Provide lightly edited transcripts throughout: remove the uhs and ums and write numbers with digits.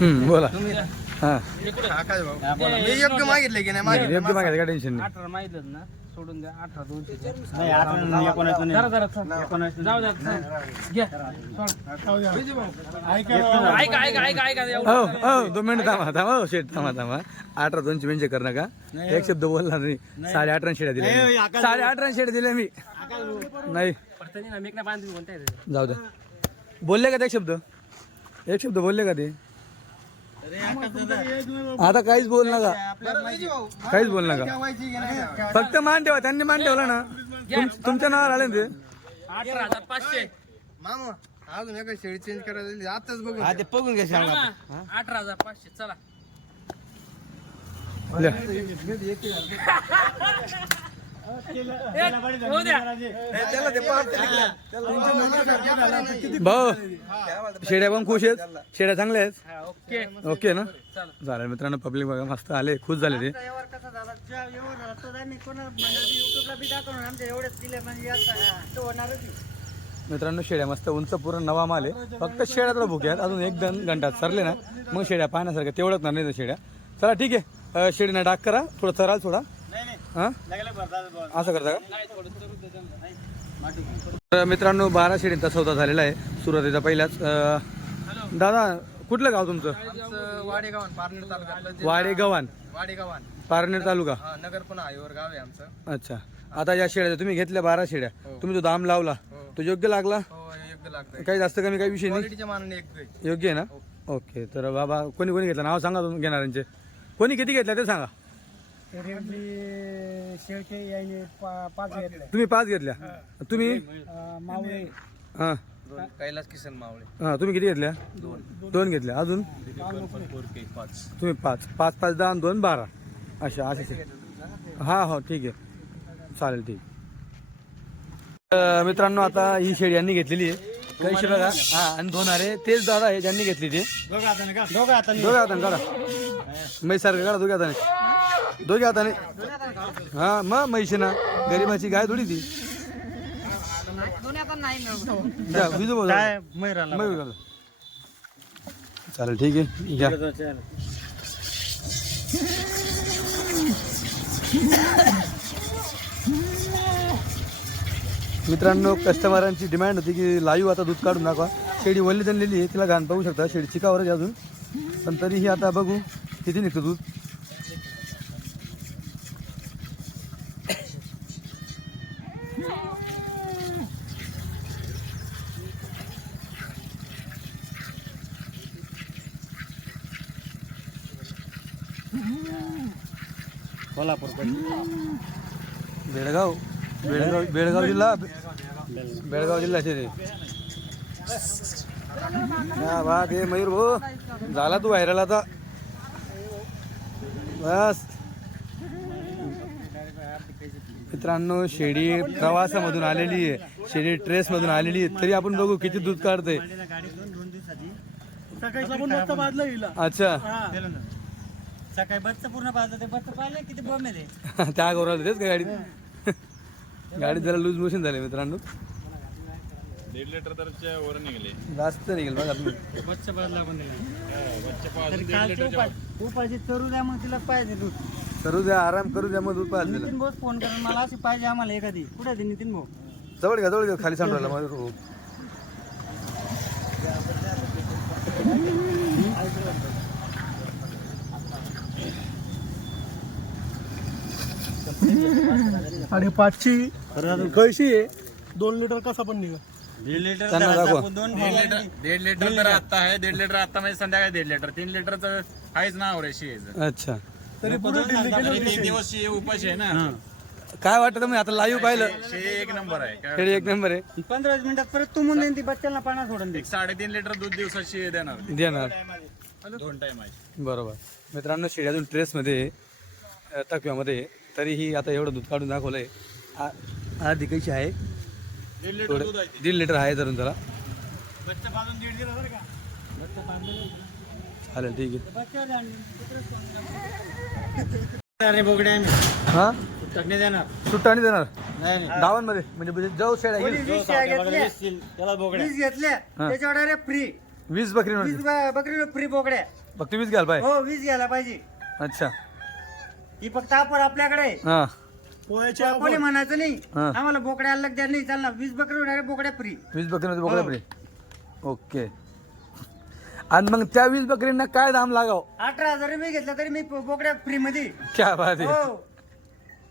बोला तुम्ही हा आकाश भाऊ बोला. मी योग्य मागितले की नाही मागितले योग्य मागायचं काय टेन्शन नाही 18 माहितलं ना सोडून द्या 18 200 नाही 19 जरा जरा जाऊ द्या घ्या ऐका हो हो 2 मिनिट थांबा हो शेट थांबा 18 200 म्हणजे कर नका एक शब्द बोलणार नाही 18.5 शेड्या दिल्या 18.5 शेड्या दिल्या मी नाही जाऊ द्या बोलले का ते एक शब्द बोलले का ते आता काहीच बोल नका काहीच बोल नका फक्त मान ठेवा त्यांनी मान ठेवला ना तुमच्या नावावर आले ना ते 18,500 मामा अजून एका शेळी चेंज करायला दिली. आताच बघू ते बघून घ्या सांगा 18,500 चला ल्या. होऊ द्या भाऊ शेड्या पण खुश आहेत शेड्या चांगल्या आहेत ओके ओके ना चला चालेल मित्रांनो पब्लिक बघा मस्त आले खुश झाले ते मित्रांनो शेड्या मस्त उंच पूर्ण नवा माल आहे फक्त शेड्या तर भुक्या आहेत अजून 1-2 घंटा सरले ना मग शेड्या पाहण्यासारख्या तेवढंच नाही त्या शेड्या चला ठीक आहे शेडीना डाक करा थोडं चराल थोडा हां असं करता का तर मित्रांनो 12 शेडींचा सौदा झालेला आहे सुरुवातीचा पहिल्याच दादा कुठलं गाव तुमचं वाडेगावान पारनेर तालुका वाडेगव्हाण वाडेगावान पारनेर तालुका नगर पुन्हा हायवर गाव आहे आमचं. अच्छा आता या शेड्या तुम्ही घेतल्या 12 शेड्या तुम्ही जो दाम लावला तो योग्य लागला हो योग्य लागतंय काही जास्त कमी काही विषय नाही क्वालिटीच्या मानाने एक योग्य आहे ना ओके तर बाबा कोणी कोणी घेतलं नाव सांगा तुम्ही घेणाऱ्यांचे कोणी किती घेतल्या ते सांगा तुम्ही 5 घेतल्या तुम्ही मावळे हां कैलास किसन मावळे हां तुम्ही किती घेतल्या 2 घेतल्या अजून तुम्ही 5 10 आणि 2 12 अच्छा असे हां हो ठीक आहे चालेल ठीक मित्रांनो आता ही शेळी यांनी घेतलेली आहे कैशी बघा हा आणि 2 आहे तेच दादा आहे ज्यांनी घेतली ते दोघं हाताने काढा मै सारखं काढा दोघ्या हाताने हा मग म्हैशी ना गरीबाची गाय थोडी ती द्या, विजू भाऊ, मयूर काढा. चालेल ठीक आहे घ्या मित्रांनो कस्टमरांची डिमांड होती की लाईव्ह आता दूध काढून दाखवा शेळी वल्ली जनलेली आहे तिला घाण पाहू शकता शेळी चिकावरच अजून पण तरीही आता बघू किती निघतं दूध कोल्हापूर बेळगाव जिल्हा बेळगाव जिल्हा ते बा ते मयूर भाऊ झाला तू व्हायरल आता बस मित्रांनो शेळी प्रवासामधून आलेली आहे शेळी ट्रेस मधून आलेली आहे तरी आपण बघू किती दूध काढते अच्छा सकाळी बसचं पूर्ण पाहिलं ते बसचं पाहिलं किती बॉम्ब आहे त्या गौरव तेच का गाडीत गाडीत जरा लूज मोशन झाले मित्रांनो 1.5 लिटर तरच्या वर निघले जास्त निघेल बघा तुम्ही बसचं पाहिलं लागून तू पाहिजे चरू द्या मग तिला पाहिजे दूध करू द्या आराम करू द्या मग दूध पाहिजे नितीन भाऊ फोन करून मला अशी पाहिजे आम्हाला एखादी कुठे आहे ते नितीन भाऊ जवळ घ्या खाली सांडवायला मयूर भाऊ आणि 5ची कळशी आहे 2 लिटर कसा पण निघा 1.5 लिटर त्यांना दाखवा. 1.5 लिटर तर आता आहे 1.5 लिटर आता म्हणजे संध्याकाळी 1.5 लिटर 3 लिटरचं काहीच नाव रे शियेचं अच्छा तरी पुढे दिल्ली तरी 3 दिवस शिये उपाशी आहे ना काय वाटतं तुम्ही आता लाईव्ह पाहिलं शिये 1 नंबर आहे काय शेळी 1 नंबर आहे 15 मिनिटात परत तू म्हणून ती बच्चाला पाण्यात सोडून दे 3.5 लिटर दूध दिवसात शिये देणार देणार 2 टाइम आहे बरोबर मित्रांनो शेळी अजून ट्रेसमध्ये तकव्यामध्ये तरीही आता एवढं दूध काढून दाखवलंय आधी कशी आहे 1.5 लिटर थोडं दूध आहे 1.5 लिटर आहे धरून त्याला चालेल ठीक आहे अरे बोगडे आम्ही हा टकणे देणार सुट्टा नाही देणार नाही गावांमध्ये म्हणजे जाऊ शेळ्या घेईल 20 त्याला बोगड्या 20 घेतल्या त्याच्यावर डायरेक्ट फ्री 20 बकरी 20 बकरीला फ्री बोकड्या फक्त 20 घ्यायला पाहिजे. हो 20 घ्यायला पाहिजे. अच्छा ही फक्त ऑफर आपल्याकडे आहे. हा पोळ्याची कोणी म्हणायचं नाही हा. आम्हाला बोकड्या अलग द्या नाही चालणार. 20 बकरी डायरेक्ट बोकड्या फ्री. 20 बकऱ्यांमध्ये बोकड्या फ्री. ओके. आणि मग त्या 20 बकरींना काय दाम लागाव? 18,000 रुपये घेतला तरी मी बोकड्या फ्री मध्ये. क्या बात आहे. हो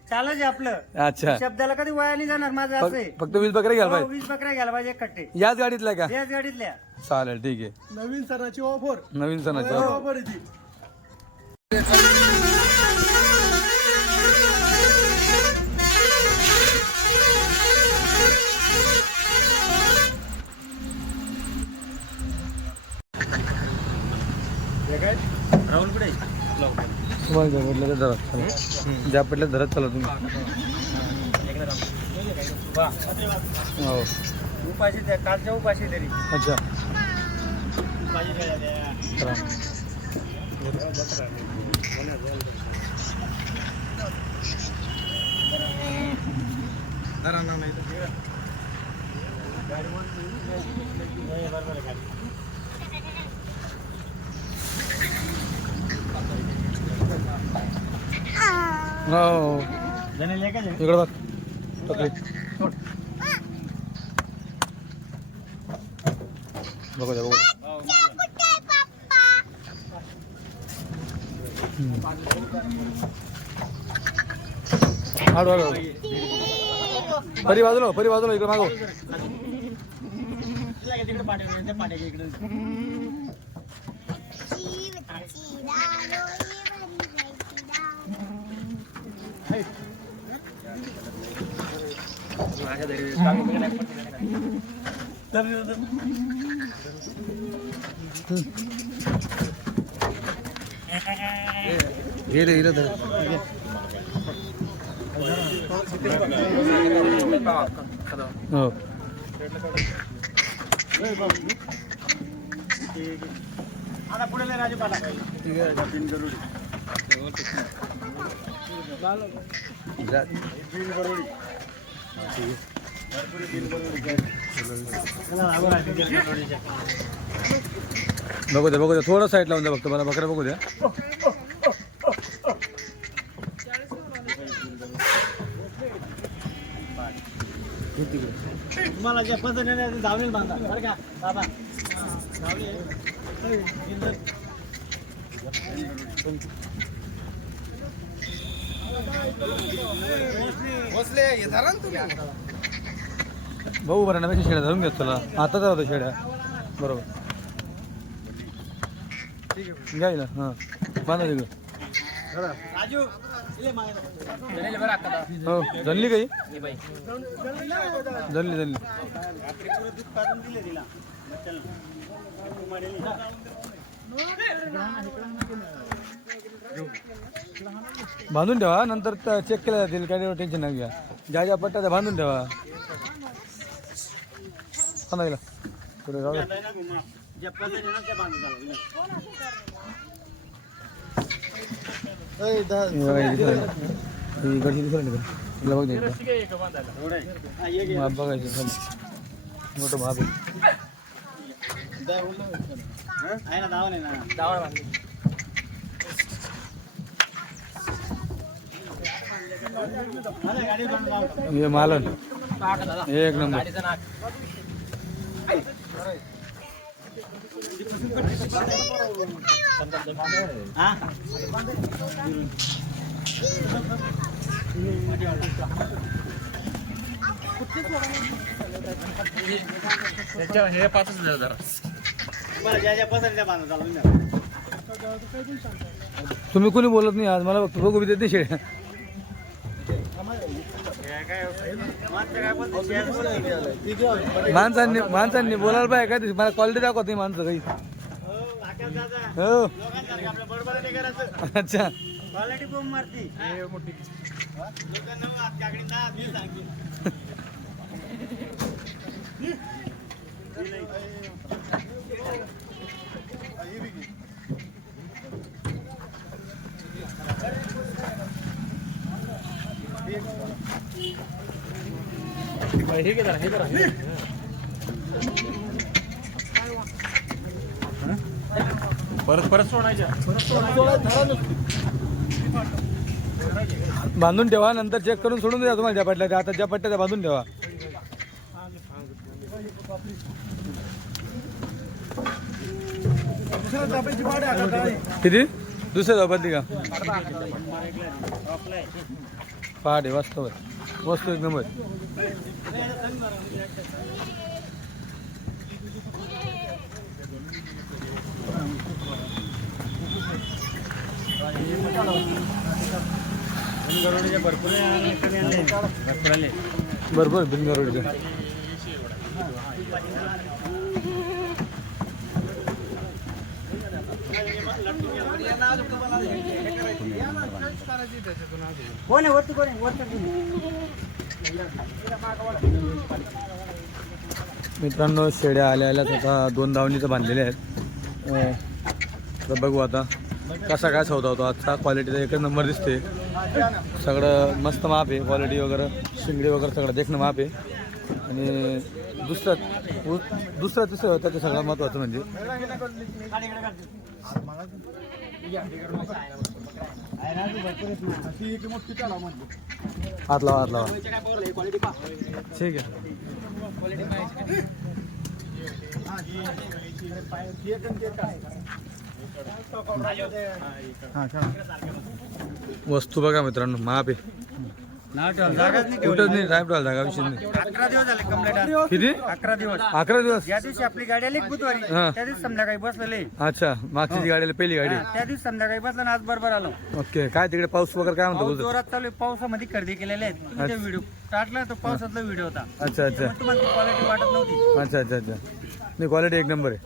चालच आपलं. अच्छा शब्दाला कधी वाया नाही जाणार माझं असं आहे. फक्त 20 बकऱ्या घ्यायला हो, पाहिजे. 20 बकऱ्या घ्यायला पाहिजे एक कट्टे. याच गाडीतला का? याच गाडीतल्या. चालेल ठीक आहे. नवीन सणाची ऑफर. नवीन सणाची ऑफर आहे ती. राहुल कुठे? तुम्हाला ज्या पडल्या तर धरा चला. ज्या पडल्या धरत चला तुम्ही. हो उपाशी द्या कालच्या उपाशी तरी. अच्छा चला. हो इकडं बघ टकली. बघू द्या बघू द्या. हळू परी बाजूला इकडे मागो. घे रे इकडे हो आता पुढे राजू पाला. बघू द्या थोडं साईड लावून द्या फक्त मला बकऱ्या बघू द्या. तुम्हाला ज्या पद्धतीने धावणील बांधा बरं का बाबा. भाऊ बरं नव्याच्या शेड्या धरून घेतो चला. आता होतं शेड्या बरोबर घ्यायला हां बांधा तिकडं. राजू हो धरली काही धरली बांधून ठेवा नंतर चेक केल्या जातील. काय टेन्शन नाही घ्या. ज्या पट्ट्या त्या बांधून ठेवा. सांगा पुढे जाऊ ज्या पद्धतीने त्या बांधून झालं. बघायचं मोठं भाग आहे ना धावा नाही ना डावळ बांधली. हे मालन एक नंबर. गाडीचं नाक. हे 5,000 जरा. ज्या पद्धतीने बांधून झालं. तुम्ही कोणी बोलत नाही आज मला फक्त बघू देत नाही शेड्या. माणसांनी बोलायला पाहिजे काय मला क्वालिटी दाखवत नाही माणसं काही. हो अच्छा क्वालिटी बोंब मारती. परत परत सोडायच्या. बांधून ठेवा, नंतर चेक करून सोडून द्या तुम्हाला ज्या पट्ट्या. आता ज्या पट्ट्या त्या बांधून ठेवा. दुसऱ्या चापायची पाडे आता काय किती दुसऱ्या झोपातली का पहाटे वास्तव वस्तू एक नंबर. भरपूर बिनगरोडीचं. कोण आहे वरती, कोण आहे वरती? मित्रांनो शेड्या आल्याच आता 2 दावणीचं बांधलेले आहेत. तर बघू आता कसा काय सौदा होतो आजचा. क्वालिटीचा एकच नंबर दिसते. सगळं मस्त माप आहे. क्वालिटी वगैरे शिंगडी वगैरे सगळं देखणं माप आहे. आणि दुसरं तिसरं होतं ते सगळं महत्त्वाचं म्हणजे हात लावा हात लावा. ठीक आहे. वस्तू बघा मित्रांनो माप आहे. कुठंच नाही रायपूर जागा विषय नाही. 11 दिवस झाले कंप्लीट. किती 11 दिवस. 11 दिवस. ज्या दिवशी आपली गाडी आली बुधवारी हा. त्या दिवशी संध्याकाळी बसलेले. अच्छा मागची गाडी पहिली गाडी. त्या दिवशी संध्याकाळी बसला आणि आज बरोबर आलो. ओके. काय तिकडे पाऊस वगैरे काय म्हणतो पाऊस तुझं? जोरात चालू आहे. पावसामध्ये खरेदी केलेले आहेत. तुम्ही ते व्हिडिओ टाकला तो पावसातला व्हिडिओ होता. अच्छा अच्छा पण तुम्हाला क्वालिटी वाटत नव्हती. अच्छा अच्छा अच्छा. नाही क्वालिटी एक नंबर आहे.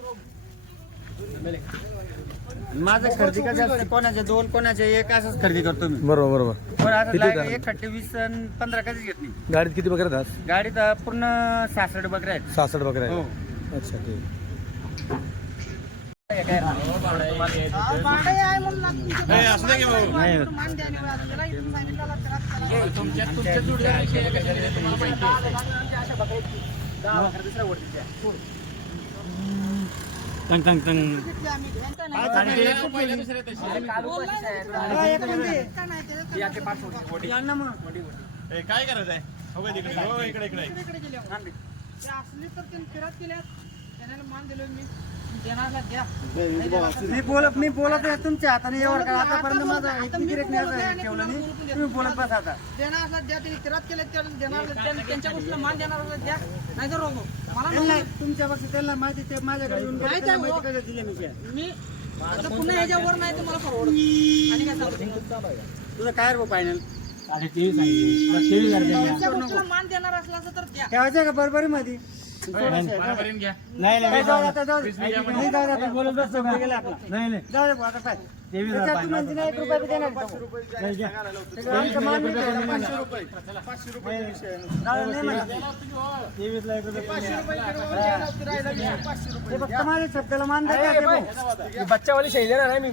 माझं खरेदी कसं असतं, कोणाचे 2 कोणाचे 1 असंच खरेदी करतो मी. बरोबर बरोबर. पण आता किती लाईट झालं? 1 खट्टे 20 आणि 15 कधीच घेत नाही. गाडीत किती बकऱ्या आहेत? गाडीत पूर्ण 66 बकऱ्या आहेत. 66 बकऱ्या हो. आहेत. अच्छा ठीक. नाही, असं नाही की भाऊ. टंग टंग टंग. ए, काय करायचं आहे? हो का तिकडे? हो, इकडे इकडे. मी बोलत आहे तुमच्या हाताने एवढं का आतापर्यंत माझा गिरेक नाही ठेवलं नाही. तुम्ही बोलत बस आता. नाही, तुमच्या बाबतीत त्यांना माहिती ते माझ्याकडे येऊन गेले, त्यांना माहिती काय दिली मी. तुझं काय रे फायनल? ठेवायचं का बरोबरी मध्ये? बरोबरीने घ्या. नाही, जाऊ दे आता, जाऊ दे. नाही, जाऊ दे आता. बोलत बस, सगळं गेलं आपलं. जाऊ दे भाऊ, आता काय? त्याच्यात तू म्हणते ना 1 रुपया बी देणार नाही. आमचं मान नाही ठेवलं, 500 रुपये. जाऊ दे, नाही म्हणत. ते फक्त माझ्या शब्दाला मान द्यायचं भाऊ. बच्चावाली शैली देणार आहे मी.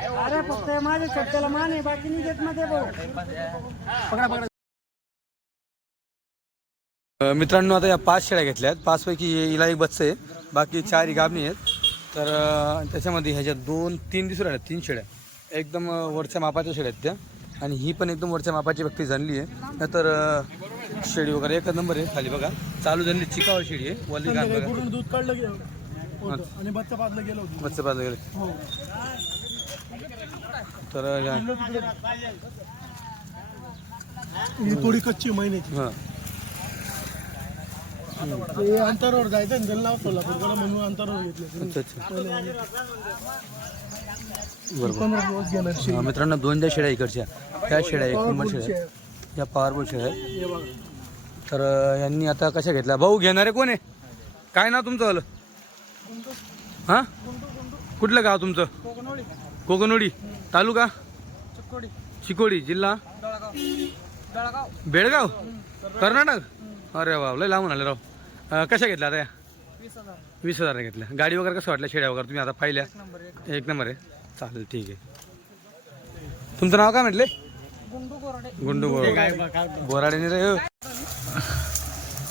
अरे फक्त माझ्या शब्दाला मान आहे, बाकी नाही देत मध्ये भाऊ. मित्रांनो आता या 5 शेळ्या घेतल्यात. 5 पैकी हिला एक बच्चा आहे, बाकी 4 ही गाभणी आहेत. तर त्याच्यामध्ये ह्याच्यात 2-3 दिसून राहिल्या. 3 शेळ्या एकदम वरच्या मापाच्या शेळ्या आहेत त्या. आणि ही पण एकदम वरच्या मापाची व्यक्ती झाली आहे. नंतर शेळी वगैरे एकच नंबर आहे. खाली बघा चालू झाली चिकावर शेळी आहे. वल्ली घाण बघा. पूर्ण दूध काढलं गेलं होतं आणि बच्चा पाजलं गेलं होतं. मत्स्य पाजलं गेले. तर ही थोडी कच्ची महिन्याची. हां ते अंतरावर जायचं आणि त्यांना सोलापूरला म्हणून अंतरावर घेतलं. अच्छा अच्छा बरोबर. 15 दिवस घेणार शेळी. मित्रांनो 2 ज्या शेळ्या इकडच्या त्या शेळ्या एक नंबर शेळ्या आहेत. या पॉवरफुल शेळ्या आहेत. हे बघा. तर यांनी आता कशा घेतल्या. भाऊ घेणारे कोण आहे? काय नाव तुमचं आलं? हां कुठलं गाव तुमचं? कोकणोडी. तालुका चिकोडी. जिल्हा बेळगाव कर्नाटक. अरे वा लय लांबून आले राव. कशा घेतल्या आता या? 20,000 घेतल्या. गाडी वगैरे कसं वाटलं शेळ्या वगैरे तुम्ही आता पाहिल्या? एक नंबर आहे. चालेल ठीक आहे. तुमचं नाव काय म्हटले? गुंडू बोराडे. बोराडे नाही रे.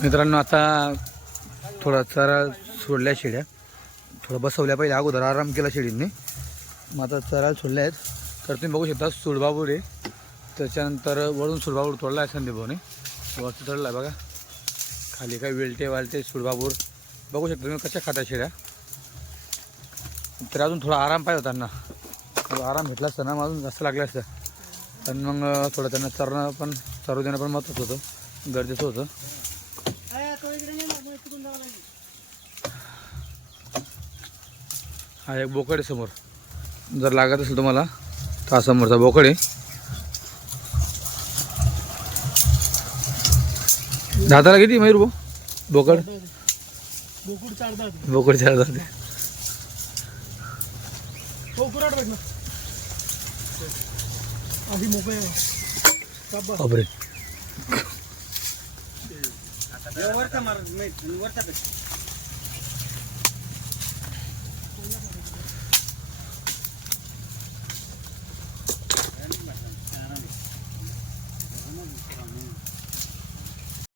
मित्रांनो आता थोडा चरा सोडल्या शेड्या, थोडं बसवल्या पहिले, अगोदर आराम केला शेळींनी, मग आता चरा सोडल्या आहेत. तर तुम्ही बघू शकता सुडबाबूड आहे, त्याच्यानंतर वरून सुडबाबूड तोडला आहे संदीप भाऊने, वरती चढला आहे बघा, खाली काय वेलटे वालटे सुडबाबूड बघू शकता तुम्ही कशा खाता शेळ्या. तर अजून थोडा आराम पाहिजे होता त्यांना, आराम घेतला असता ना मग अजून जास्त लागलं असतं. पण मग थोडं त्यांना चरू देणं पण महत्त्वाचं होतं, गरजेचं होतं. हा एक बोकड आहे समोर, जर लागत असेल तुम्हाला तर हा समोरचा बोकड आहे. दाताला किती मयूर भाऊ बोकड? बोकुड 4 दात. बोकड 4 दात. बोकुराट भेटलं आधी मोकळे बापरे.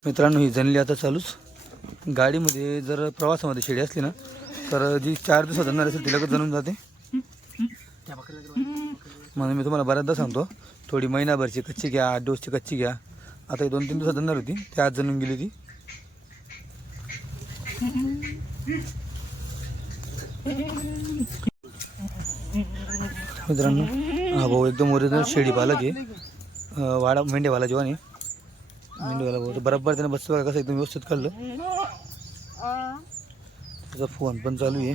मित्रांनो ही जनली आता चालूच. गाडीमध्ये जर प्रवासामध्ये शेळी असली ना तर जी 4 दिवसात जाणार असेल ती लगेच जणून जाते. म्हणून मी तुम्हाला बऱ्याचदा सांगतो थोडी महिनाभरची कच्ची घ्या, 8 दिवसची कच्ची घ्या. आता 2-3 दिवसात जाणार होती, ती आज जणून गेली ती. मित्रांनो हा भाऊ एकदम ओरिजिनल शेळी पालक आहे, वाडा मेंढेवाला जेव्हा नाही मेंढेवाला भाऊ बरोबर त्याने बसतं बघा कसं एकदम व्यवस्थित काढलं. त्याचा फोन पण चालू आहे.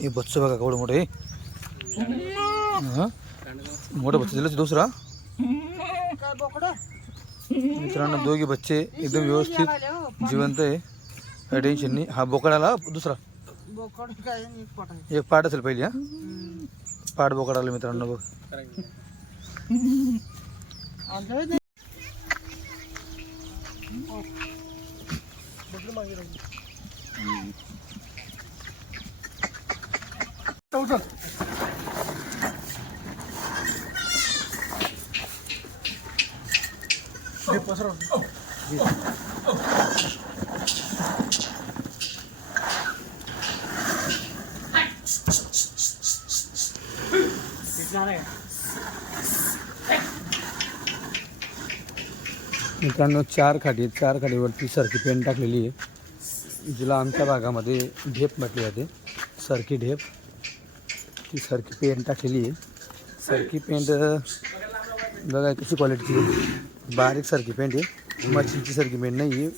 हे बच्चं बघा केवढं मोठं आहे. हां मोठं बच्चं दिलं दुसरा. मित्रांनो दोघे बच्चे एकदम व्यवस्थित जिवंत आहे, काही टेन्शन नाही. हा बोकड आला दुसरा, एक पाट असेल पहिली. हा पाट बोकड आलं मित्रांनो बघ. मित्रांनो 4 खाटीवरती सरकी पेंट टाकलेली आहे, जिला आमच्या भागामध्ये ढेप म्हटली जाते, सरकी ढेप. ती सरकी पेंट टाकलेली आहे. सरकी पेंट बघा कशी क्वालिटीची आहे, बारीक सरकी पेंट आहे, मशीनची सरकी पेंट नाही आहे.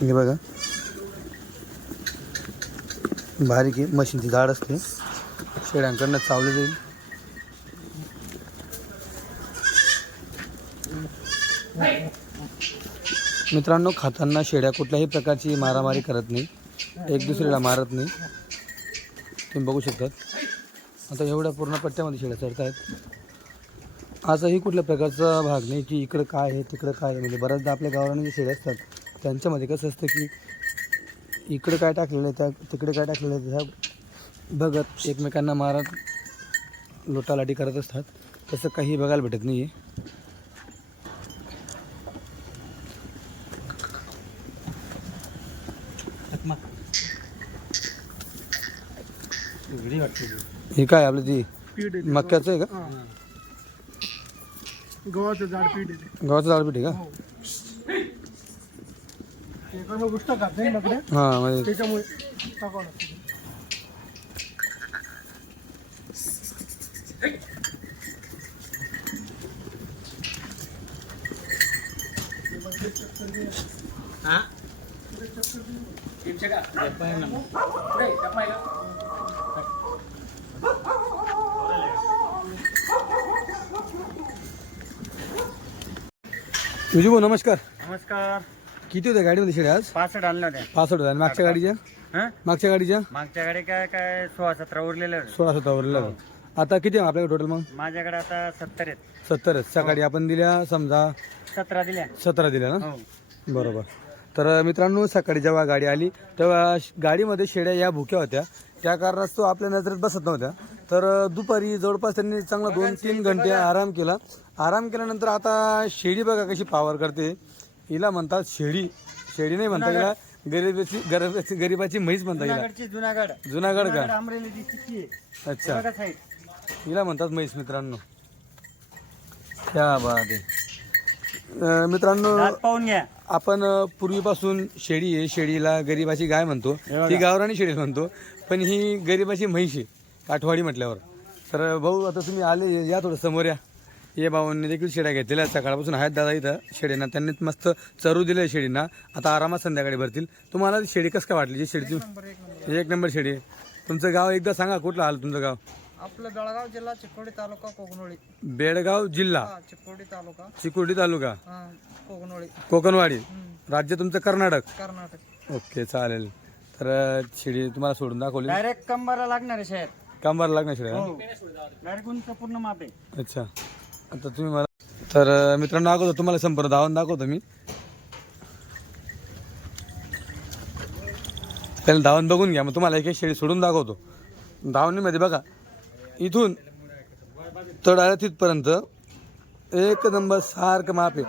हे बघा बारीक आहे, मशीनची जाड असते, शेळ्यांकडनं चावलं जाईल. मित्रांनो खाताना शेळ्या कुठल्याही प्रकारची मारामारी करत नाही, एक दुसरीला मारत नाही, तुम्ही बघू शकतात. आता एवढ्या पूर्ण पट्ट्यामध्ये शेळ्या चरत आहेत. असंही कुठल्या प्रकारचा भाग नाही की इकडं काय आहे तिकडं काय आहे. म्हणजे बऱ्याचदा आपल्या गावाला जे शेळ्या असतात त्यांच्यामध्ये कसं असतं की इकडे काय टाकलेलं आहे त्या तिकडे काय टाकलेलं आहे त्या बघत एकमेकांना मारत लोटालाटी करत असतात. तसं काही बघायला भेटत नाही आहे. हे काय आपलं ती मक्याचं आहे का? गव्हाचं जाड पीठ आहे. गव्हाचं जाळपीठ आहे का? एखादं गोष्ट खाते ना बकऱ्या, हां म्हणजे त्याच्यामुळे टाकावं लागतं. विजू भाऊ नमस्कार. नमस्कार. किती होत्या गाडीमध्ये शेळ्या आज? 65 आणलं होत्या. 65 होत्या. आणि मागच्या गाडीच्या मागच्या मागच्या गाडी काय 16-17 उरलेले होते. 16-17 वरला. आता किती आहे आपल्याकडे टोटल मग? माझ्याकडे आता 70 आहेत. 70 आहेत. सकाळी आपण दिल्या समजा 17 दिल्या. 17 दिल्या ना? हो. बरोबर. तर मित्रांनो सकाळी जेव्हा गाडी आली तेव्हा गाडीमध्ये शेळ्या या भुक्या होत्या, त्या कारणास्तव आपल्या नजरेत बसत नव्हत्या. तर दुपारी जवळपास त्यांनी चांगला 2-3 घंटे आराम केला. आराम केल्यानंतर आता शेळी बघा कशी पावर करते. हिला म्हणतात शेळी. शेळी नाही म्हणता हिला, गरीबाची म्हैस म्हणता हिला. जुनागड का? अमरेली चिठ्ठी अच्छा, बघा साहेब. हिला म्हणतात म्हैस मित्रांनो. क्या बात आहे. मित्रांनो दात पाहून घ्या. आपण पूर्वीपासून शेळी आहे, शेळीला गरीबाची गाय म्हणतो, ती गावरानी शेळी म्हणतो, पण ही गरीबाची म्हैस आहे काठवाडी म्हटल्यावर. तर भाऊ आता तुम्ही आले, या थोडं समोर या. ये भाऊंनी देखील शेळ्या घेतलेल्या सकाळपासून आहेत दादा इथं शेळींना. त्यांनी मस्त चरू दिलं शेळींना. आता आरामात संध्याकाळी भरतील. तुम्हाला शेळी कसं काय वाटली? जी शेळीची एक नंबर शेळी आहे. तुमचं गाव एकदा सांगा, कुठलं आलं तुमचं गाव? आपलं बेळगाव जिल्हा चिकोडी तालुका कोकणोळी. बेळगाव जिल्हा चिकोडी तालुका चिकोडी तालुका कोकणोळी कोकणवाडी. राज्य तुमचं कर्नाटक. कर्नाटक. ओके चालेल. तर शेळी तुम्हाला सोडून दाखवली. डायरेक्ट कंबारा लागणार आहे साहेब. कांबार लागणार शेळी. डायरेक्ट उंच पूर्ण माप आहे. अच्छा, आता तुम्ही मला तर मित्रांनो दाखवतो तुम्हाला, संपर्क धावून दाखवतो मी. त्याला धावून बघून घ्या, मग तुम्हाला एक एक शेळी सोडून दाखवतो. धावणीमध्ये बघा इथून तडाला तिथपर्यंत एक नंबर सारखं माप आहे.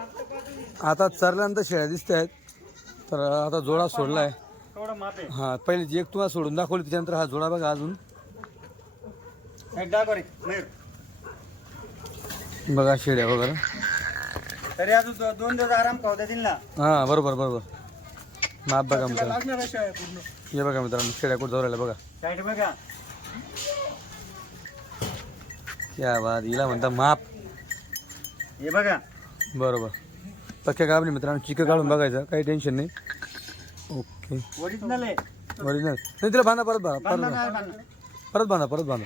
आता चरल्यानंतर शेळ्या दिसत आहेत. तर आता जोडा सोडला आहे. थोडं माप आहे. हां, पहिले जी एक तुम्हाला सोडून दाखवली, त्याच्यानंतर हा जोडा बघा अजून एकदा करे मयूर. बघा शेळ्या वगैरे. तरी अजून 2 दिवस आराम खाऊ देतील ना. हां बरोबर बरोबर. माप बघा मित्रांनो. लागणार अशी आहे पूर्ण. हे बघा मित्रांनो शेळ्या कुठं जाऊ राहिल्या बघा. साईड बघा. क्या बात. हिला म्हणता माप. हे बघा. बरोबर. पक्क्या काढली मित्रांनो, चिकं काढून बघायचं, काही टेन्शन नाही. ओके ओरिजिनल आहे. ओरिजिनल नाही. तिला बांधा, परत बांधा, परत बांधा बांधा, नाही बांधलं. परत बांधा, परत बांधा.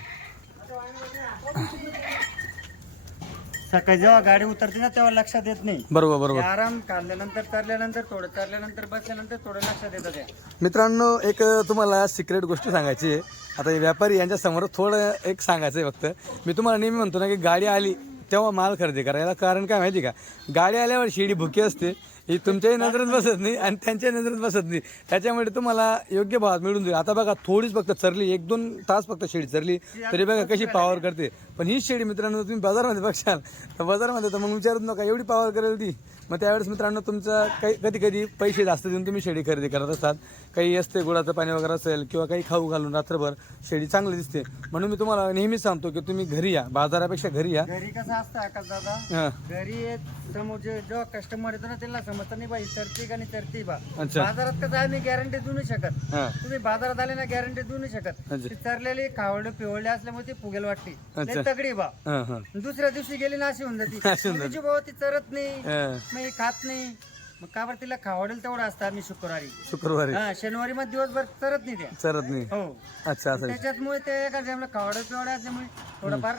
सकाळी जेव्हा गाडी उतरते ना तेव्हा लक्षात येत नाही. बरोबर ते बरोबर. आराम काढल्यानंतर चालल्यानंतर थोडं चालल्यानंतर बसल्यानंतर थोडं लक्षात येतं त्या. मित्रांनो एक तुम्हाला सिक्रेट गोष्ट सांगायची आहे. आता हे व्यापारी यांच्या समोर थोडं एक सांगायचं आहे फक्त. मी तुम्हाला नेहमी म्हणतो ना की गाडी आली तेव्हा माल खरेदी करायला. कारण काय माहिती का, गाडी आल्यावर शेळी भुकी असते, ही तुमच्याही नजरेत बसत नाही आणि त्यांच्या नजरेत बसत नाही. त्याच्यामुळे तुम्हाला योग्य भावात मिळून जाईल. आता बघा थोडीच फक्त चरली, 1-2 तास फक्त शेळी चरली तरी बघा कशी पावर करते. पण ही शेळी मित्रांनो तुम्ही बाजारामध्ये बघशाल तर बाजारामध्ये तर मग विचारत नका एवढी पावर करेल ती. मग त्यावेळेस मित्रांनो तुमचं काही कधी कधी पैसे जास्त देऊन तुम्ही शेळी खरेदी करत असतात. काही असते गुळाचं पाणी वगैरे असेल किंवा काही खाऊ घालून रात्रभर शेळी चांगली दिसते. म्हणून मी तुम्हाला नेहमीच सांगतो की तुम्ही घरी या, बाजारापेक्षा घरी या. घरी कसं असतं आकाश दादा, हां घरी समोर जेव्हा कस्टमर येतो ना त्यांना समजतं नाही बाई तरती का नाही तरती बा. अच्छा. बाजारात कसं आम्ही गॅरंटी देऊ नाही शकत. हां तुम्ही बाजारात आले ना गॅरंटी देऊ नाही शकत. अच्छा. ती चरलेली खावडे पिवळले असल्यामुळे ती फुगेल वाटते. अच्छा. लई तगडी बा. हां हां दुसऱ्या दिवशी गेली ना अशी होऊन जाती. अशी होऊन मग तिची भाऊ ती चरत नाही, हां. मग ही खात नाही. मग का बरं तिला खावडेल तेवढं असतं आम्ही शुक्रवारी. शुक्रवारी हा, शनिवारी मग दिवसभर चरत नाही त्या. चरत नाही. हो, अच्छा असं. त्याच्यामुळे ते एका टाइमला खावडे पिवडे असल्यामुळे थोडंफार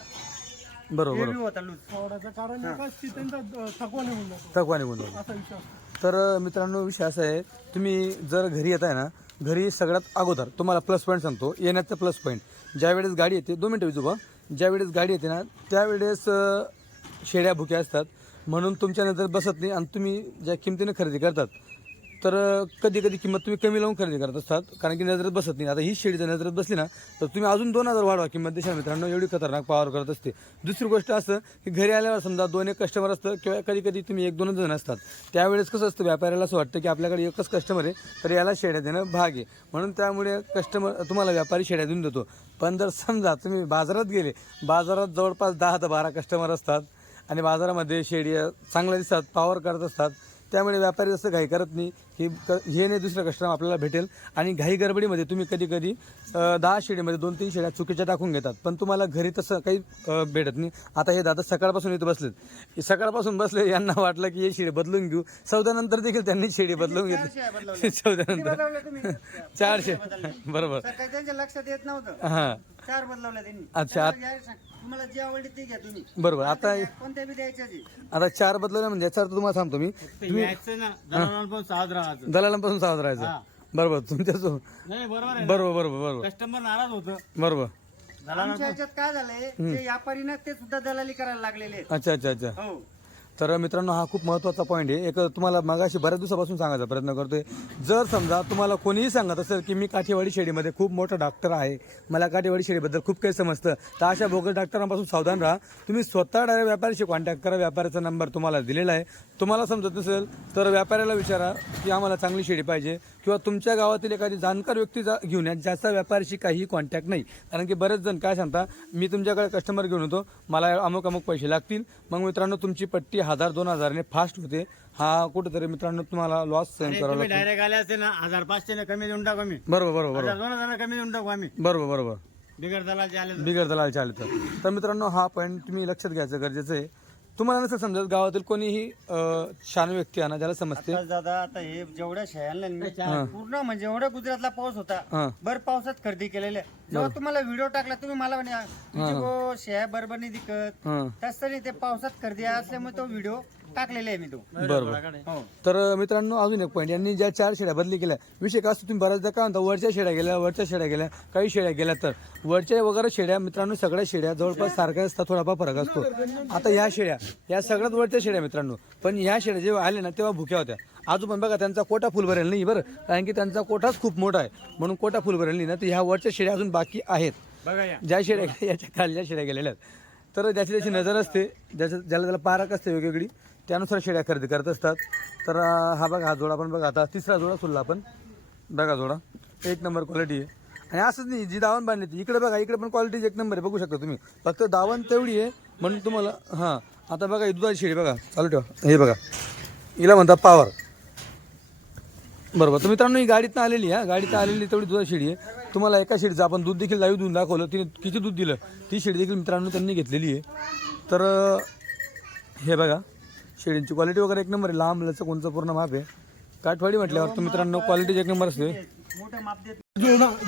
बरोबर हेवी होता लूज. आवडायचं कारण एकाच की त्यांचा थकवा निघून जातो थकवा निघून जातो. असा विषय असतो. तर मित्रांनो विषय असा आहे, तुम्ही जर घरी येताय ना, घरी सगळ्यात अगोदर तुम्हाला प्लस पॉईंट सांगतो. येण्याचा प्लस पॉईंट, ज्या वेळेस गाडी येते 2 मिनिटं विजू बा, ज्या वेळेस गाडी येते ना त्यावेळेस शेळ्या भुक्या असतात म्हणून तुमच्या नजरेत बसत नाही. आणि तुम्ही ज्या किमतीने खरेदी करतात तर कधी कधी किंमत तुम्ही कमी लावून खरेदी करत असतात कारण की नजरेत बसत नाही. आता ही शेळी जर नजरेत बसली ना तर तुम्ही अजून 2000 वाढवा किंमत देशाल मित्रांनो, एवढी खतरनाक पावर करत असते. दुसरी गोष्ट असं की घरी आल्यावर समजा 2-1 कस्टमर असतं किंवा कधी कधी तुम्ही 1-2 जण असतात. त्यावेळेस कसं असतं, व्यापाऱ्याला असं वाटतं की आपल्याकडे एकच कस्टमर आहे तर याला शेळ्या देणं भाग आहे. म्हणून त्यामुळे कस्टमर तुम्हाला व्यापारी शेळ्या देऊन देतो. पण जर समजा तुम्ही बाजारात गेले, बाजारात जवळपास 10 ते 12 कस्टमर असतात आणि बाजारामध्ये शेळ्या चांगल्या दिसतात, पावर करत असतात. त्यामुळे व्यापारी जसं घाई करत नाही की हे नाही दुसरं कस्टमर आपल्याला भेटेल. आणि घाई गडबडीमध्ये तुम्ही कधी कधी 10 शेळीमध्ये 2-3 शेळ्या चुकीच्या टाकून घेतात. पण तुम्हाला घरी तसं काही भेटत नाही. आता हे दादा सकाळपासून इथं बसलेत, हे सकाळपासून बसले, यांना वाटलं की हे शेळी बदलून घेऊ. 14 नंतर देखील त्यांनी शेळी बदलून घेतली. 14 नंतर बदलवलं तुम्ही 400 बरोबर. सकाळी त्यांच्या लक्षात येत नव्हतं. हां 4 बदलवल्या त्यांनी. अच्छा. तुम्हाला जी आवडली ती घ्या तुम्ही. बरोबर. आता कोणत्या बी द्यायच्या ती. आता 4 बदलवल्या म्हणजे याचा अर्थ तुम्हाला सांगतो मी, तुम्ही दलालांपासून सावध राहायचं. बरोबर. तुमच्या नाही बरोबर आहे. बरोबर बरोबर बरोबर कस्टमर नाराज होतं. बरोबर. आमच्या ह्याच्यात काय झालंय, ते व्यापारी ना ते सुद्धा दलाली करायला लागलेले आहेत. अच्छा अच्छा अच्छा. हो, तर मित्रांनो हा खूप महत्त्वाचा पॉईंट आहे. एक तुम्हाला मगाशी बऱ्याच दिवसापासून सांगायचा प्रयत्न करतोय, जर समजा तुम्हाला कोणीही सांगत असेल की मी काठेवाडी शेळीमध्ये खूप मोठा डॉक्टर आहे, मला काठेवाडी शेळीबद्दल खूप काही समजतं, तर अशा बोगस डॉक्टरांपासून सावधान राहा. तुम्ही स्वतः डायरेक्ट व्यापाऱ्याशी कॉन्टॅक्ट करा. व्यापाऱ्याचा नंबर तुम्हाला दिलेला आहे. तुम्हाला समजत नसेल तर व्यापाऱ्याला विचारा की आम्हाला चांगली शेळी पाहिजे, किंवा तुमच्या गावातील एखादी जाणकार व्यक्ती घेऊन या ज्याचा व्यापाऱ्याशी काहीही कॉन्टॅक्ट नाही. कारण की बरेच जण काय सांगता, मी तुमच्याकडे कस्टमर घेऊन येतो, मला अमुक अमुक पैसे लागतील. मग मित्रांनो तुमची पट्टी 1000-2000 फास्ट होते. हा कुठेतरी मित्रांनो तुम्हाला लॉस सहन करावा लागतो. डायरेक्ट आले असते ना 1500 कमी देऊन टाकू आम्ही, बरोबर बरोबर बरोबर 2000 कमी देऊन टाकू आम्ही, बरोबर बरोबर बिगर दलालचे आले तर. बिगर दलालचे आले तर मित्रांनो हा पॉईंट तुम्ही लक्षात घ्यायचं गरजेचं आहे. तुम्हाला नसेल समजत गावातील कोणीही शान व्यक्ती आणा ज्याला समजते. आता दादा आता हे जेवढ्या शहरांना मी पूर्ण म्हणजे एवढ्या गुजरातला पाऊस होता, भर पावसात खरेदी केलेल्या. जेव्हा तुम्हाला व्हिडिओ टाकला तुम्ही मला म्हणे तुझी गो शहर बरोबर नाही दिकत, तसं नाही ते पावसात खरेदी असल्यामुळे तो व्हिडिओ टाकलेला आहे मी तो. बरोबर. तर मित्रांनो अजून एक पॉईंट, यांनी ज्या 4 शेळ्या बदली केल्या, विषय का असतो तुम्ही बऱ्याचदा काय म्हणता वरच्या शेळ्या गेल्या, काही शेळ्या गेल्या, तर वरच्या वगैरे शेळ्या मित्रांनो सगळ्या शेळ्या जवळपास सारख्या असतात, थोडाफार फरक असतो. आता ह्या शेळ्या या सगळ्यात वरच्या शेळ्या मित्रांनो, पण ह्या शेळ्या जेव्हा आल्या ना तेव्हा भुक्या होत्या. अजून पण बघा त्यांचा कोटा फुल भरेल नाही बरं, कारण की त्यांचा कोटाच खूप मोठा आहे म्हणून कोटा फुल भरेल नाही ना. तर ह्या वरच्या शेळ्या अजून बाकी आहेत. ज्या शेळ्या याच्या खालच्या शेळ्या गेलेल्या आहेत, तर ज्याची त्याची नजर असते, ज्याला त्याला पारख असते वेगवेगळी, त्यानुसार शेळ्या खरेदी करत असतात. तर हा बघा हा जोडा पण बघा, आता 3रा जोडा सुद्धा आपण बघा, जोडा 1 नंबर क्वालिटी आहे. आणि असंच नाही, जी दावण बांधली इकडे बघा, इकडे पण क्वालिटी 1 नंबर आहे, बघू शकता तुम्ही. फक्त दावण तेवढी आहे म्हणून तुम्हाला. हां आता बघा ही दुधाची शेळी बघा, चालू ठेवा, हे बघा हिला म्हणतात पावर. बरोबर. तर मित्रांनो ही गाडीतनं आलेली गाडीतनं आलेली तेवढी दुधाची शेळी आहे. तुम्हाला एका शेळीचं आपण दूध देखील लाईव्ह दूध दाखवलं, तिने किती दूध दिलं ती शेळी देखील मित्रांनो त्यांनी घेतलेली आहे. तर हे बघा शेळींची क्वालिटी वगैरे 1 नंबर आहे, लांब लचक कोणचं पूर्ण माप आहे. काठवाडी म्हटल्यावर तर मित्रांनो क्वालिटी 1 नंबर असते. मोठं माप देत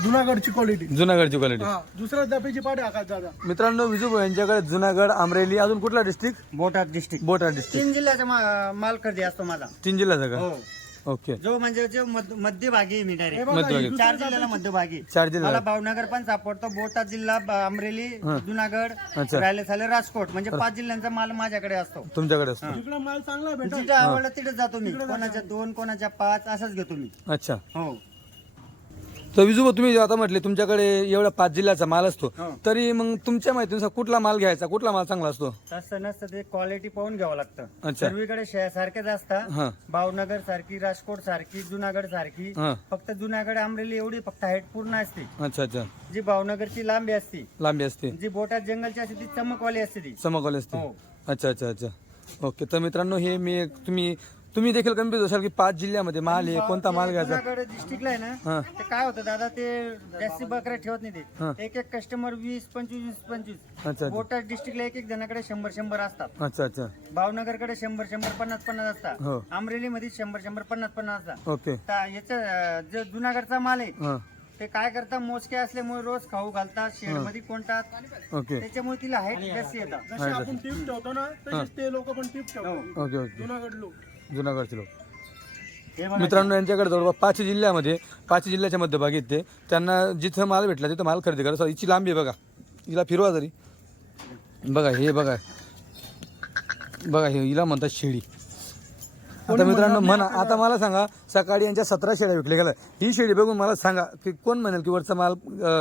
जुनागडची क्वालिटी, जुनागडची क्वालिटी. दुसऱ्या जापेची पाठ आकाश दादा. मित्रांनो विजू यांच्याकडे जुनागड, अमरेली, अजून कुठला district? Botad district. Botad district. 3 जिल्ह्याचा माल खरेदी असतो माझा. 3 जिल्ह्याचा का? हो. ओके. जो म्हणजे जो मध्यभागी आहे मी डायरेक्ट मध्यभागी. 4 जिल्ह्याला मध्यभागी. 4 जिल्हा. मला भावनगर पण सापडतो, बोटाद जिल्हा, अमरेली, जुनागड, अच्छा. राहिले झाले राजकोट, म्हणजे 5 जिल्ह्यांचा माल माझ्याकडे असतो. तुमच्याकडे असतो. तिकडे माल चांगला भेटतो. जिथे आवडलं तिथे जातो मी, कोणाच्या 2 कोणाच्या 5 असंच घेतो मी. अच्छा. हो. तर विजू तुम्ही आता म्हटले तुमच्याकडे एवढा 5 जिल्ह्याचा माल असतो, तरी मग तुमच्या माहितीनुसार कुठला माल घ्यायचा, कुठला माल चांगला असतो? तसं नसतं, ते क्वालिटी पाहून घ्यावं लागतं. अच्छा. सर्वीकडे सारखेच असतात, भावनगर सारखी, राजकोट सारखी, जुनागड सारखी. फक्त जुनागड अमरेली एवढी फक्त हाईट पूर्ण असते. अच्छा अच्छा. जी भावनगरची लांबी असते, लांबी असते, जी बोटात जंगलची असते ती चमकवाली असते ती. चमकवाली असते. हो. अच्छा अच्छा अच्छा. ओके. तर मित्रांनो हे मी तुम्ही देखील कन्फ्युज असाल की 5 जिल्ह्यामध्ये माल आहे, कोणता माल घ्यायचा? जुनागड डिस्ट्रिक्टला आहे ना, ते काय होतं दादा, ते जास्ती बकऱ्या ठेवत नाही ते. एक कस्टमर 20-25. अच्छा. बोटाद डिस्ट्रिक्टला एक जणाकडे 100 असतात. अच्छा अच्छा. भावनगरकडे 100 50 असतात. हो. अमरेलीमध्ये 100 50 असतात. ओके. याचा जो जुनागडचा माल आहे ते काय करतात, मोजके असल्यामुळे रोज खाऊ घालतात, शेड मध्ये कोणतात. ओके. त्याच्यामुळे तिला हाईट जास्त येतात. जशी आपण टिप ठेवतो ना तशीच ते लोक पण टिप ठेवतो. Okay okay. जुनागड लोक. जुनागडचे लोक. हे बघा, मित्रांनो यांच्याकडे जवळपास 5 जिल्ह्यामध्ये 5 जिल्ह्याच्या मध्यभागी आहेत ते. त्यांना जिथं माल भेटला तिथं माल खरेदी करा. हिची लांबी आहे बघा, हिला फिरवा तरी बघा, हे बघा हे हिला म्हणतात शेळी. आता मित्रांनो म्हणा, आता मला सांगा सकाळी यांच्या 17 शेळ्या विकल्या गेल्या, ही शेळी बघून मला सांगा की कोण म्हणेल की वरचा माल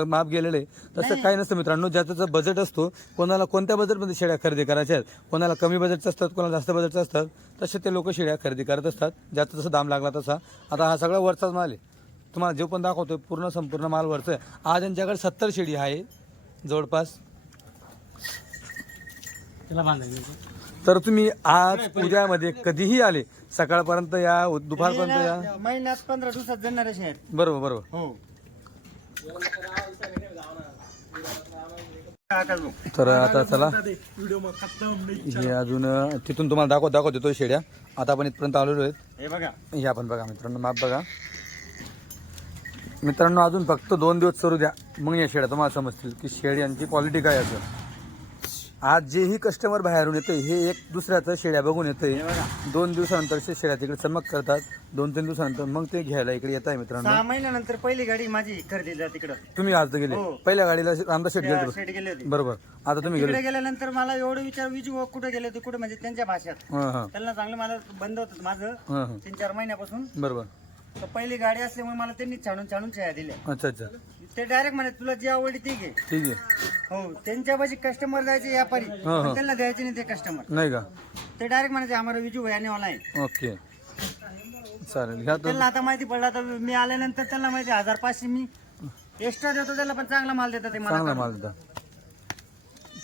माप गेलेलं आहे? तसं काही नसतं मित्रांनो, ज्याचं बजेट असतो, कोणाला कोणत्या बजेटमध्ये शेळ्या खरेदी करायच्या आहेत, कोणाला कमी बजेटच्या असतात, कोणाला जास्त बजेटच्या असतात, तसे ते लोक शेळ्या खरेदी करत असतात, ज्याचा जसं दाम लागला तसा. आता हा सगळा वरचाच माल आहे, तुम्हाला जो पण दाखवतोय पूर्ण संपूर्ण माल वरचा आहे. आज यांच्याकडे 70 शेळी आहे जवळपास. तर तुम्ही आज उद्यामध्ये कधीही आले, सकाळपर्यंत या, दुपारपर्यंत या, महिन्यात 15 दिवसात जाणारे शेड. बरोबर बरोबर. हो. तर आता चला व्हिडिओ मग खतम नाही. हे अजून तिथून तुम्हाला दाखवतो तो शेड्या. आता आपण इथपर्यंत आलेलो आहेत. हे बघा, हे आपण बघा मित्रांनो, माप बघा मित्रांनो. अजून फक्त 2 दिवस सरू द्या, मग या शेड्या तुम्हाला समजतील की शेड यांची क्वालिटी काय असेल. आज जेही कस्टमर बाहेरून येते हे एक दुसऱ्याचं शेळ्या बघून येते 2 दिवसानंतर शेळ्या तिकडे चमक करतात 2-3 दिवसानंतर मग ते घ्यायला इकडे येत आहे मित्रांनो. 6 महिन्यानंतर पहिली गाडी माझी खरेदीला तिकडं तुम्ही आज तर गेले हो. पहिल्या गाडीला रामदास शेठ गेले शेट गेले होते. बरोबर. आता तुम्ही गेले तिकडे गेल्यानंतर मला एवढं विचारू कुठे गेले होते कुठे म्हणजे त्यांच्या भाषेत हां हां त्यांना चांगलं मला बंद होतं माझं हां हां 3-4 महिन्यापासून. बरोबर. तर पहिली गाडी असल्यामुळे मला त्यांनी छानून छाया दिल्या. अच्छा अच्छा ते डायरेक्ट म्हणे तुला जी आवडली ती घे. ठीक आहे. हो त्यांच्यापाशी कस्टमर जायचे व्यापारी हो. पण त्यांना द्यायचे नाही ते कस्टमर. नाही का. ते डायरेक्ट म्हणायचे आम्हाला विजू भयाने वाला आहे. ओके चालेल घ्या तर. त्यांना आता माहिती पडलं आता मी आल्यानंतर त्यांना माहिती 1500 मी एक्स्ट्रा देतो त्याला पण चांगला माल देतात ते चांगला मला. माल देता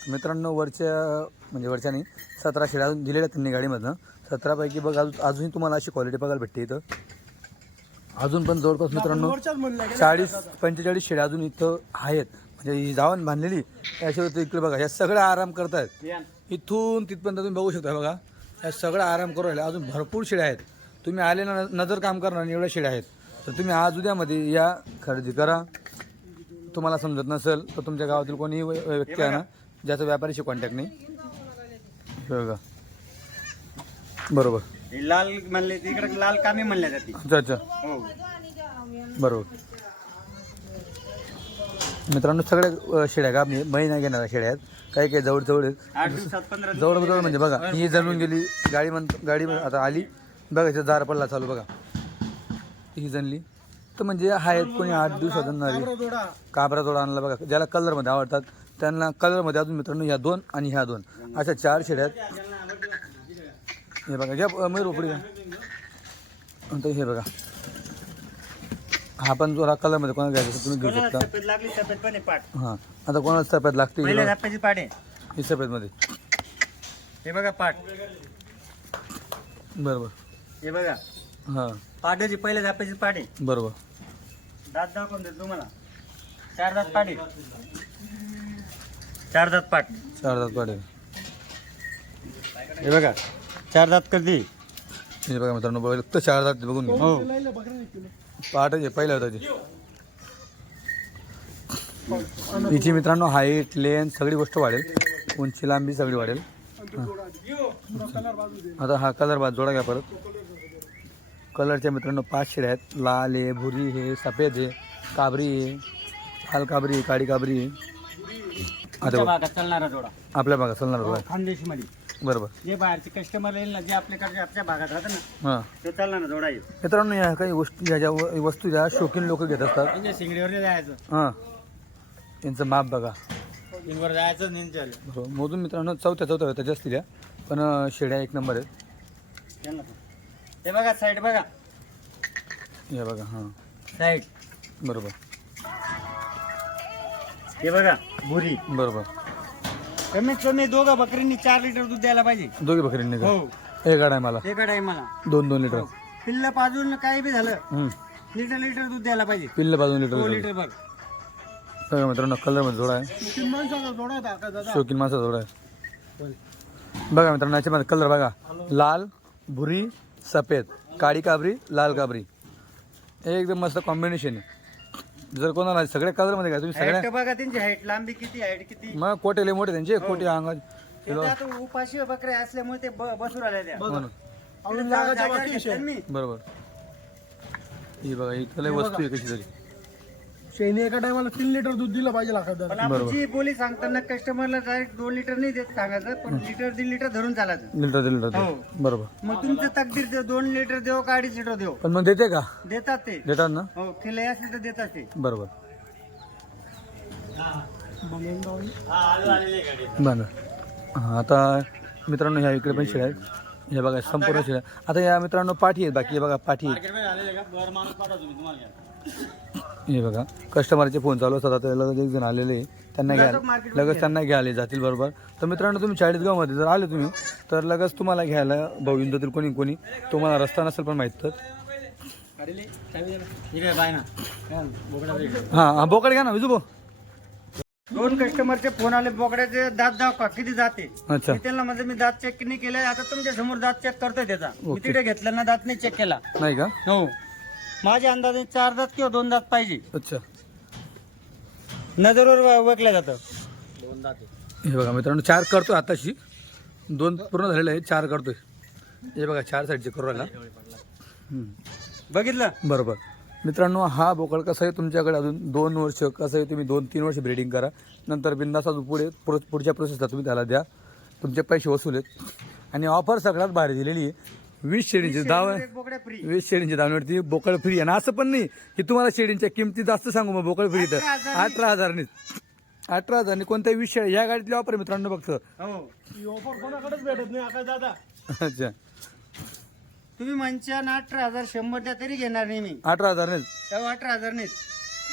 मित्रांनो. वरच्या नाही 17 शेळ्या अजून दिलेल्या त्यांनी गाडीमधनं 17 पैकी बघ अजूनही तुम्हाला अशी क्वालिटी बघायला भेटते इथं. अजून पण जवळपास मित्रांनो 40-45 शेळ्या अजून इथं आहेत. म्हणजे ही जावण बांधलेली त्याशिवाय इकडे बघा या सगळ्या आराम करतायत इथून तिथपर्यंत तुम्ही बघू शकता. बघा या सगळ्या आराम करू राहिल्या. अजून भरपूर शेळ्या आहेत. तुम्ही आले ना नजर काम करणार आणि एवढ्या शेळ्या आहेत तर तुम्ही आज उद्यामध्ये या खरेदी करा. तुम्हाला समजत नसेल तर तुमच्या गावातील कोणी व्यक्ती आहे ना ज्याचा व्यापारीशी कॉन्टॅक्ट नाही बघा. बरोबर. हे लाल म्हणले तिकडे लाल कामे म्हणल्या जाते. अच्छा अच्छा हो बरोबर. मित्रांनो सगळ्या शेळ्या का महिना घेणाऱ्या शेळ्या आहेत. काही काही जवळ 8 दिवसात 15 जवळ म्हणजे बघा ही जळून गेली गाडी आता आली बघा इथं दार पडला चालू बघा ही जनली तर म्हणजे आहेत कोणी 8 दिवसात आणणारी काबरा जोडा आणला बघा. ज्याला कलरमध्ये आवडतात त्यांना कलरमध्ये अजून मित्रांनो ह्या 2 आणि ह्या 2 अशा 4 शेळ्या आहेत. हे बघा घ्या मयूर उपडी घ्या. नंतर हे बघा हा पण जोरा कलरमध्ये कोणाला घ्यायचं तुम्ही घेऊ शकता. सफेद लागली सफेद पण आहे पाट. हां आता कोणाला सफेद लागते पहिल्या धाप्याची पाट आहे ही सफेदमध्ये हे बघा पाट. बरोबर. हे बघा हां पाटाची पहिल्या धाप्याची पाट आहे. बरोबर. दात दाखवून देतो तुम्हाला 4 दात पाट आहे. 4 दात पाट. 4 दात पाडे. हे बघा 4 दात कधी. हे बघा मित्रांनो बघा फक्त 4 दात बघून घ्या. हो पाठच पहिल्या होता हिची मित्रांनो हाईट लेंथ सगळी गोष्ट वाढेल. उंची लांबी सगळी वाढेल. आता हा कलर बाद जोडा घ्या परत. कलरच्या मित्रांनो 5 शेळ्या आहेत. लाल आहे भुरी आहे सफेद आहे काबरी आहे लाल काबरी आहे काळी काबरी आहे. आता भागात चालणारा जोडा आपल्या भागात चालणार बघा. खानदेशी मध्ये बरोबर. जे बाहेरचे कस्टमर येईल ना जे आपल्याकडे आपल्या भागात राहतात ना हां तो चालणारा जोडा आहे. मित्रांनो या काही गोष्टी ज्या वस्तू ज्या शौकीन लोक घेत असतात म्हणजे सिंगडीवर जायचं हां यांचं माप बघा. सिंगवर जायचं नाही झालं. बरोबर. मोजून मित्रांनो 4 त्याच्या असतील पण शेळ्या 1 नंबर आहेत. हे बघा साईड बघा हे बघा हां साईड. बरोबर. हे बघा भुरी. बरोबर. कमीत कमी दोघं बकरींनी 4 लिटर दूध द्यायला पाहिजे. दोघी बकरींनी का हो एक गाडा आहे मला ते कडे मला 2 लिटर. पिल्ल पाजून काही बी झालं लिटर दूध द्यायला पाहिजे. पिल्ल 2 2 लिटर. लिटर बघ. सगळं मित्रांनो कलरमध्ये जोडा आहे. शौकीन माणसा जोडा आहे. बघा मित्रांनो याच्यामध्ये कलर बघा लाल भुरी सफेद काळी काबरी लाल काबरी एकदम मस्त कॉम्बिनेशन आहे. जर कोणाला सगळ्या कलरमध्ये घ्या तुम्ही सगळ्या हाईट बघा त्यांची हाईट लांबी किती हाईट किती. मग कोटे लय मोठे त्यांचे कोटे अंगात ते तर आता उपाशी बकऱ्या असल्यामुळे ते बसू राहिल्या त्या. म्हणून अजून जागा जागाच्या बाकी घेतल्या मी. बरोबर. ही बघा इथं लय वस्तू आहे कशी तरी. शेणी एका टायमाला 3 लिटर दूध दिलं पाहिजे लाखात. पण आपण जी बोली सांगताना कस्टमरला डायरेक्ट 2 लिटर नाही देत सांगायचं पण लिटर 1.5 लिटर धरून चालायचं. लिटर हो. बरोबर. मग तुमचं तकदीर ते 2 लिटर देऊ का 2.5 लिटर देऊ पण मग देते का देतात ते. देतात ना हो खिले असले तर देतात ते. बरोबर. बरं हां आता मित्रांनो ह्या इकडे पण शेळ्या आहेत. हे बघा संपूर्ण शेळ्या. आता या मित्रांनो पाठी आहेत बाकी हे बघा पाठी आहेत. हे बघा कस्टमरचे फोन चालू असतात. आता लगेच एक जण आलेले आहे. त्यांना लगेच त्यांना घ्यायला जातील बरोबर. तर मित्रांनो तुम्ही 40गावमध्ये जर आले तुम्ही तर लगेच तुम्हाला घ्यायला भाऊंदातील कोणी तुम्हाला रस्ता नसेल पण माहीत तर हां बोकड घ्या ना विजू भाऊ. 2 कस्टमरचे फोन आले बोकड्याचे दात दाखवा किती जाते. अच्छा मी त्यांना म्हणजे मी दात चेक नाही केले आता तुमच्या समोर दात चेक करतोय त्याचा. मी तिथे घेतलं दात नाही चेक केला. नाही का. हो माझ्या अंदाजे 4 दात किंवा 2 दात पाहिजे. अच्छा नजरवर ओळखलं जातं. हे बघा मित्रांनो 4 करतोय आताशी, 2 पूर्ण झालेले आहे, 4 करतोय. हे बघा 4 साईडचे करू राहिला. बघितलं बरोबर मित्रांनो, हा बोकड कसा आहे तुमच्याकडे अजून 2 वर्ष, कसं आहे तुम्ही 2-3 वर्ष ब्रीडिंग करा, नंतर बिंदास अजून पुढच्या प्रोसेसला तुम्ही त्याला द्या, तुमचे पैसे वसूल आहेत. आणि ऑफर सगळ्यात भारी दिलेली आहे, 20 शेळींची दाव, बोकड्या फ्री. 20 शेळींची दावणीवरती बोकड फ्री. आणि असं पण नाही की तुम्हाला शेळींच्या किमती जास्त सांगू मग बोकड फ्री, तर 18,000 18,000 कोणत्याही 20 शेळ्या या गाडीतली ऑफर मित्रांनो फक्त. हो ही ऑफर कोणाकडेच भेटत नाही आकाश दादा. अच्छा, तुम्ही म्हणच्या 18,000 100 द्या तरी घेणार नाही मी. 18,000 नाही. 18,000 नाही.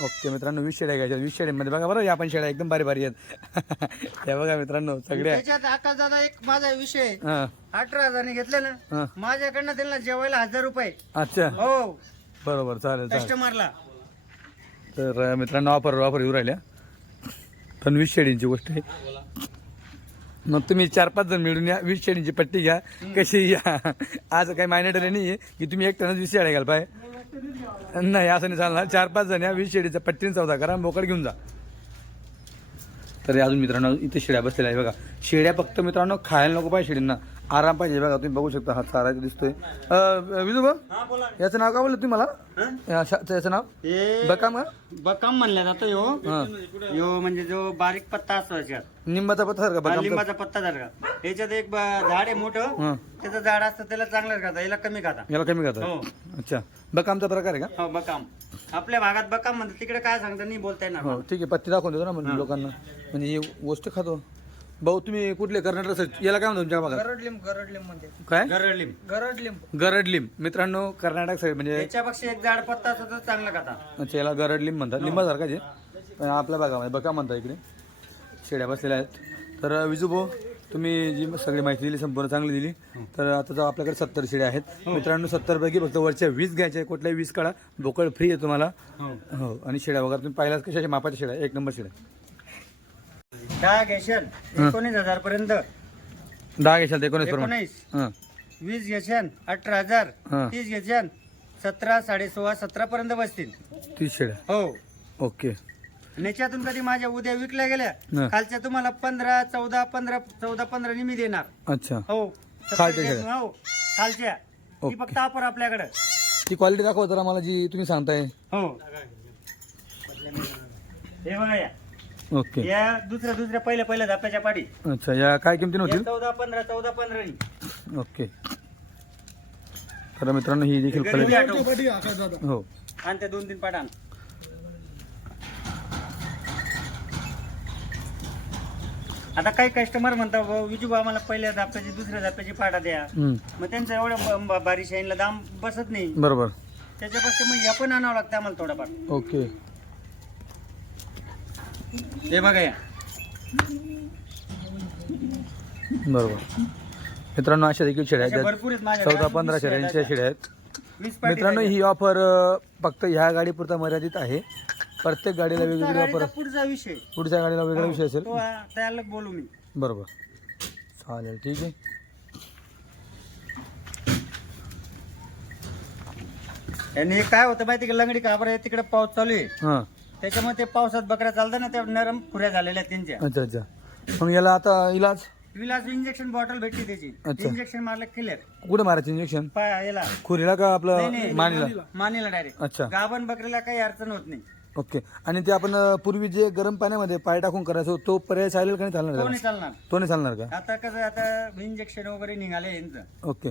ओके मित्रांनो, 20 शेळ्या घ्यायच्या. 20 शेळ्यांमध्ये बघा बरं, या पण शेळ्या एकदम भारी भारी आहेत. त्या बघा मित्रांनो सगळ्या. त्याच्यात आकाश दादा एक माझा विषय आहे. हां 18,000 घेतले हा. ना, माझ्याकडनं त्यांना जेवायला 1,000 रुपये. अच्छा, हो बरोबर, चालेल चालेल. कस्टमरला. तर मित्रांनो ऑफर येऊ राहिल्या, पण 20 शेळींची गोष्ट आहे. मग तुम्ही 4-5 जण मिळून या, 20 शेळींची पट्टी घ्या, कशी या. आज काही मॅनेटरी नाही आहे की तुम्ही एकट्यानं 20 शेळ्या घ्याल पाय, नाही असं नाही चालणार. 4-5 जण या, 20 शेळीचा पट्टीने सौदा करा, बोकड घेऊन जा. तर अजून मित्रांनो इथे शेळ्या बसलेल्या आहे बघा. शेळ्या फक्त मित्रांनो खायला नको पाहिजे, शेळींना आराम पाहिजे. बघा तुम्ही बघू शकता, हा चारा दिसतोय. विजू बा, याचं नाव काय बोललं तुम्ही मला? याचं नाव हे बकाम का? बकाम म्हणलं जातं यो. हा, यो म्हणजे जो बारीक पत्ता असतो याच्यात, निंबाचा पत्ता सारखा बकाम. लिंबाचा पत्ता सारखा. याच्यात एक झाड आहे मोठं, हां, त्याचं झाड असतं, त्याला चांगलं खाता, याला कमी खाता. याला कमी हो. खातात. अच्छा, बकामचा प्रकार आहे का? हो बकाम. आपल्या भागात बकाम म्हणतात, तिकडे काय सांगता नाही बोलता येणार. हो ठीक आहे, पत्ती दाखवून देतो ना म्हणजे लोकांना, म्हणजे ही गोष्ट खातो. भाऊ तुम्ही कुठले कर्नाटक साईड, याला काय म्हणतो तुमच्या भागात? गरडलिंब म्हणते. काय? गरडलिंब. गरडलिंब. गरडलिंब. मित्रांनो कर्नाटक साईड म्हणजे, याच्यापेक्षा एक झाड पत्ता असतो तर चांगलं खाता. अच्छा याला गरडलिंब म्हणतात, लिंबासारखाच आहे, पण आपल्या भागामध्ये बका म्हणतात. इकडे शेड्या बसलेल्या आहेत. तर विजू भाऊ, तुम्ही जी सगळी माहिती दिली संपूर्ण चांगली दिली. तर आता तर आपल्याकडे 70 शेड्या आहेत मित्रांनो. 70 पैकी फक्त वरच्या 20 घ्यायच्या, कुठल्याही 20 काढा, बोकड फ्री आहे तुम्हाला. हो, आणि शेड्या वगैरे तुम्ही पाहिलाच कशाच्या मापाच्या शेड्या, 1 नंबर शेड्या. 10 घेशाल 19,000 पर्यंत. 10 घेशाल 19 प्रमाणे. 19. हां 20 घेशाल 18,000. हां 30 घेशाल 17, 16.5, 17 पर्यंत बसतील. 30 शेड्या. हो. ओके. याच्यातून कधी माझ्या उद्या विकल्या गेल्या, हां. खालच्या तुम्हाला 15, 14, 15 मी देणार. अच्छा, हो. खालच्या शेळ्या? हो खालच्या. ती ओके. फक्त ऑफर आपल्याकडे. ती क्वालिटी दाखवा जरा मला जी तुम्ही सांगताय. हो हे बघा या. ओके. या दुसऱ्या पहिल्या धाप्याच्या पाठी. अच्छा, या काय किमतीने होतील? 14, 15 ओके. तर मित्रांनो ही देखील क्वालिटी. पाठी आकाश दादा. हो आणि त्या 2-3 पाठान. आता काही कस्टमर म्हणतात विजू आम्हाला पहिल्या धाप्याची दुसऱ्या धाप्याची पाठा द्या. हम्म. मग त्यांचं एवढं बारीक शाईनला दाम बसत नाही. बरोबर. त्याच्यापेक्षा मग या पण आणावं लागतं आम्हाला थोडाफार. ओके. हे बघा या. बरोबर मित्रांनो, अशा देखील शेळ्या अशा आहेत, भरपूर आहेत माझ्या 14-15 शेळ्यांच्या शेळ्या आहेत 20 पाटी मित्रांनो. ही ऑफर फक्त ह्या गाडीपुरता मर्यादित आहे. प्रत्येक गाडीला वेगवेगळी ऑफर. गाडीचा पुढचा विषय पुढच्या गाडीला वेगळा विषय असेल. तो त्याला बोलू मी. बरोबर, चालेल, ठीक आहे. आणि काय होतं माहिती का, लंगडी काबर आहे तिकडे पाऊस चालू आहे, हां, त्याच्यामुळे ते पावसात बकऱ्या चालतात ना, त्या नरम खुऱ्या झालेल्या आहेत त्यांच्या. अच्छा अच्छा. मग याला आता इलाज विलास इंजेक्शन बॉटल भेटली त्याची. अच्छा. इंजेक्शन मारलं क्लिअर. कुठे मारायचं इंजेक्शन? याला खुरीला का आपलं नाही, मानीला? मानेला डायरेक्ट. अच्छा. गाभण बकरीला काही अडचण होत नाही. ओके. आणि ते आपण पूर्वी जे गरम पाण्यामध्ये पाय टाकून करायचो, तो पर्याय चालेल का नाही चालणार तो त्याला? नाही चालणार. तो नाही चालणार का? आता कसं, आता इंजेक्शन वगैरे निघाले यांचं. ओके.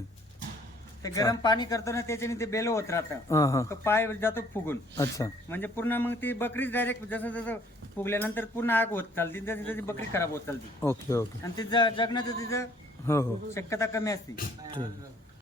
ते गरम पाणी करतो ना, त्याच्याने ते बेलो होत राहतं. हां हां. तो पाय जातो फुगून. अच्छा. म्हणजे पूर्ण मग ती बकरी डायरेक्ट जसं जसं फुगल्यानंतर पूर्ण आग होत चालते, तशी तशी बकरी खराब होत चालते. Okay okay. आणि ते जगण्याचं तिचं हो हो, शक्यता कमी असते. ठीक आहे.